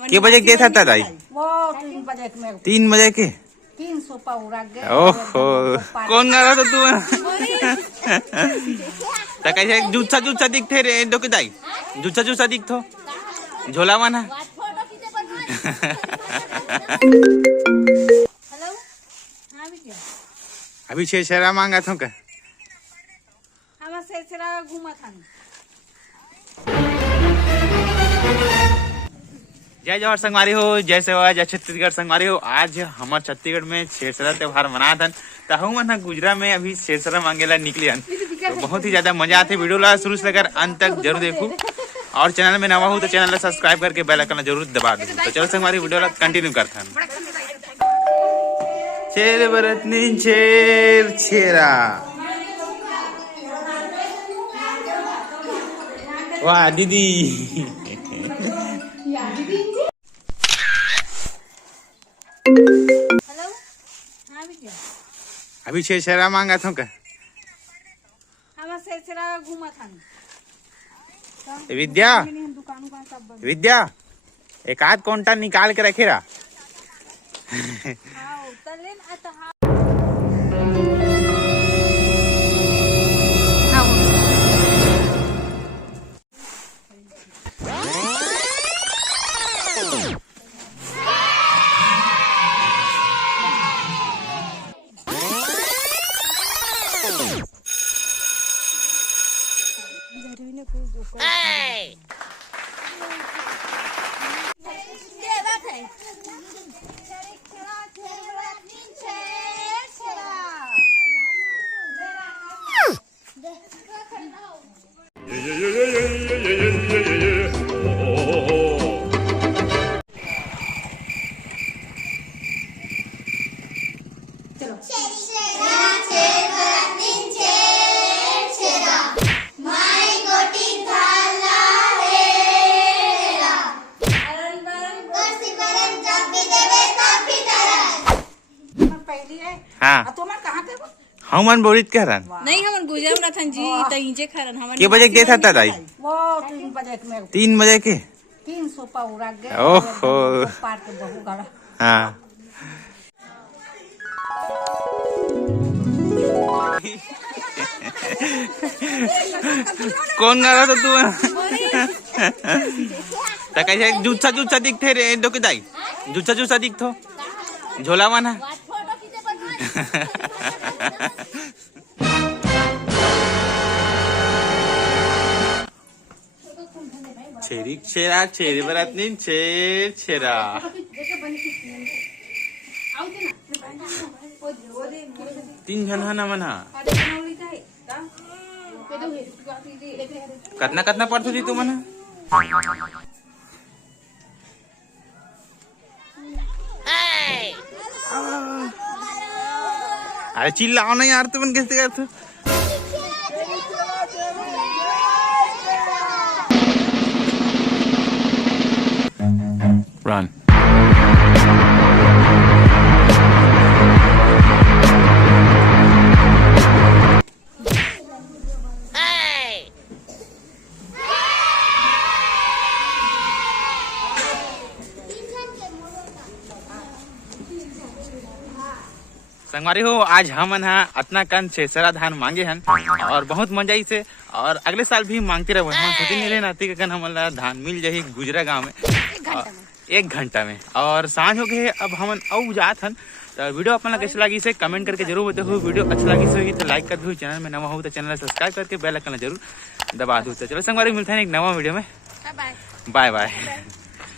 के बजे के था दाई? वो 3 बजे के 3 बजे के 300 पाउरा गए। ओहो कौन गा रहा था तू? तो कैसे जूसा जूसा दिखते रे दो के दाई? जूसा जूसा दिखतो झोला माना। हेलो हाँ भैया अभी शेरा मांगा था क्या? हम शेरा घूमा था। जय जवाहर संगवारी हो, जय सेवा, जय छत्तीसगढ़ संगवारी हो। आज हमारे छत्तीसगढ़ में छेरछेरा त्योहार मना था तो हम गुजरा में अभी छेरछेरा मांगेला निकले हन। तो बहुत ही ज्यादा मजा आते। वीडियो ला शुरू से लेकर अंत तक जरूर देखो और चैनल में नवा हो तो चैनल ला सब्सक्राइब करके बेल आइकन जरूर दबा दो। तो चलो संगवारी वीडियो ला कंटिन्यू करते हैं। छेर बरतनी छेर छेरा वाह दीदी हेलो हाँ भैया अभी छेरा मांगा था क्या? हम शेरा घूमा था। विद्या दुकान का सब बंद। विद्या एक आध कोंटा निकाल के रखेरा। हाँ उतरले ना तो हाँ हाँ तुम्हारे कहाँ थे वो? हम बोलित कह रहा नहीं हमन गुजर रथन जी त इंजे खरन हमन के बजे के था दाई? वो 3 बजे के 3 बजे के 300 पाउरा गए। ओहो पार के बहु गड़ा। हाँ कौन गा रहा था तू? तो कैसे जूसा जूसा दिखते रे दो के दाई? जूसा जूसा दिखतो झोला माना। छेरी छेरा छेरी बरातनी छेर छेरा तीन जन है ना मना कतना कतना पड़तो जी तू मना? अरे चिल्लाओ ना यार तुम कैसे करते? Run. संगवारी हो आज हमन अतना कन छेरछेरा धान मांगे हन और बहुत मजा आई से और अगले साल भी मांगते रहो। हम सोचे नहीं लेना कन हमन धान मिल जाही गुजरा गाँव में 1 घंटा में। और सांझ हो गए अब हमन औ जात हन। तो वीडियो अपन कैसे लगी से कमेंट करके जरूर बताओ। वीडियो अच्छा लगी से तो लाइक कर दो। चैनल में नवा हो तो चैनल सब्सक्राइब करके बेल आइकन जरूर दबा दो। तो चलो संगवारी मिलते हैं एक नवा वीडियो में। Bye bye.